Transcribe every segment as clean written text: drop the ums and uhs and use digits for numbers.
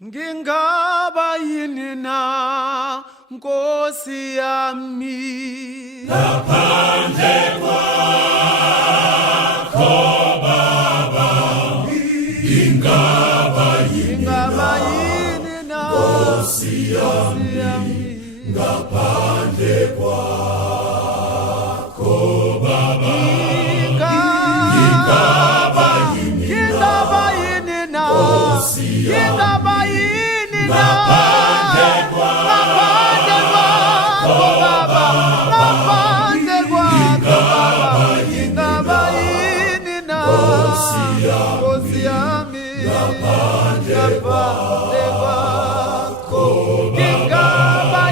Ngingaba yini na Nkosi yami ngaphandle kwakho Baba, ngingaba yini na Nkosi yami ngaphandle kwakho Baba, ngingaba yini na Nkosi yami ngaphandle kwakho Baba, ngingaba yini na Nkosi yami ngaphandle kwakho ngingaba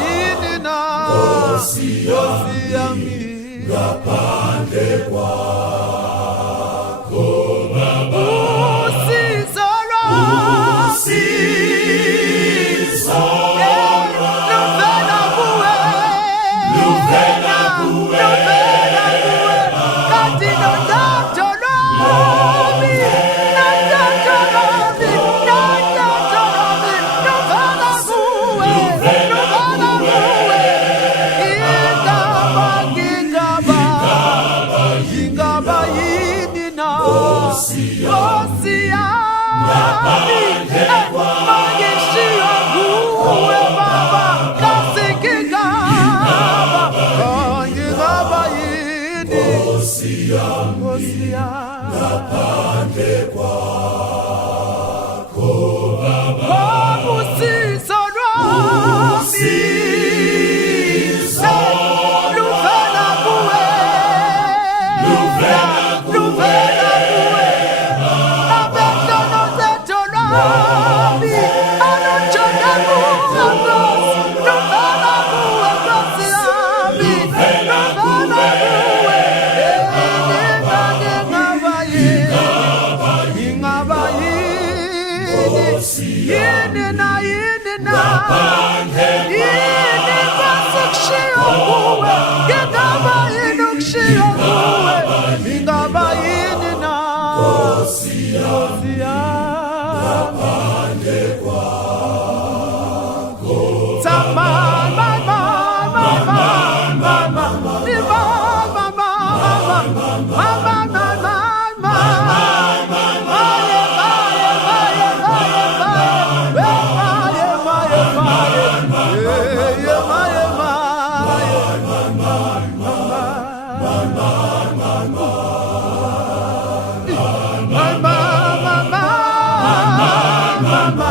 yini na Nkosi yami ngaphandle ngaphandle kwakho Baba, usizo luvela kuwe kati nondajo lwami luvela kuwe ngingaba yini na Nkosi yami mangishiya kuwe Baba, kasi ngingaba yini Nkosi yami ngaphandle kwakho Baba, usizo lwami luvela kuwe yini na yini kwasikushiya kuwe ngingaba yini ukushiya kuwe ngingaba yini na Nkosi yami ngaphandle kwakho Mama